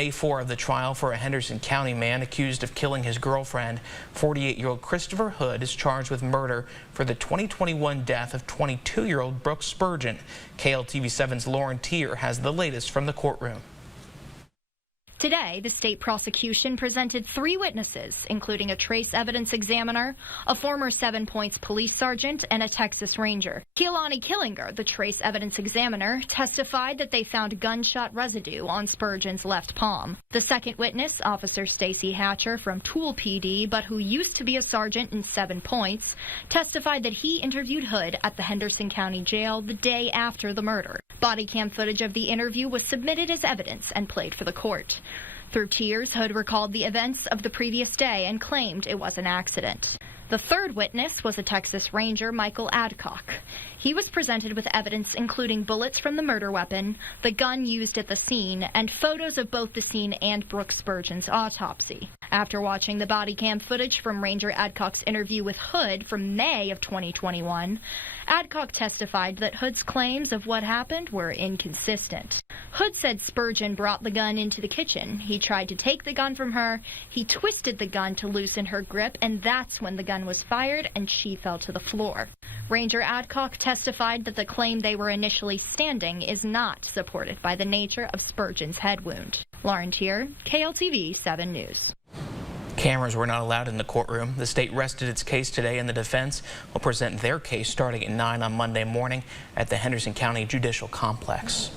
Day 4 of the trial for a Henderson County man accused of killing his girlfriend. 48-year-old Christopher Hood is charged with murder for the 2021 death of 22-year-old Brooke Spurgeon. KLTV7's Lauren Tier has the latest from the courtroom. Today, the state prosecution presented 3 witnesses, including a trace evidence examiner, a former 7 Points police sergeant, and a Texas Ranger. Keelani Killinger, the trace evidence examiner, testified that they found gunshot residue on Spurgeon's left palm. The second witness, Officer Stacy Hatcher from Toole PD, but who used to be a sergeant in 7 Points, testified that he interviewed Hood at the Henderson County Jail the day after the murder. Body cam footage of the interview was submitted as evidence and played for the court. Through tears, Hood recalled the events of the previous day and claimed it was an accident. The third witness was a Texas Ranger, Michael Adcock. He was presented with evidence including bullets from the murder weapon, the gun used at the scene, and photos of both the scene and Brooke Spurgeon's autopsy. After watching the body cam footage from Ranger Adcock's interview with Hood from May of 2021, Adcock testified that Hood's claims of what happened were inconsistent. Hood said Spurgeon brought the gun into the kitchen. He tried to take the gun from her, he twisted the gun to loosen her grip, and that's when the gun was fired and she fell to the floor. Ranger Adcock testified that the claim they were initially standing is not supported by the nature of Spurgeon's head wound. Lauren Tier, KLTV 7 News. Cameras were not allowed in the courtroom. The state rested its case today, and the defense will present their case starting at 9 on Monday morning at the Henderson County Judicial Complex.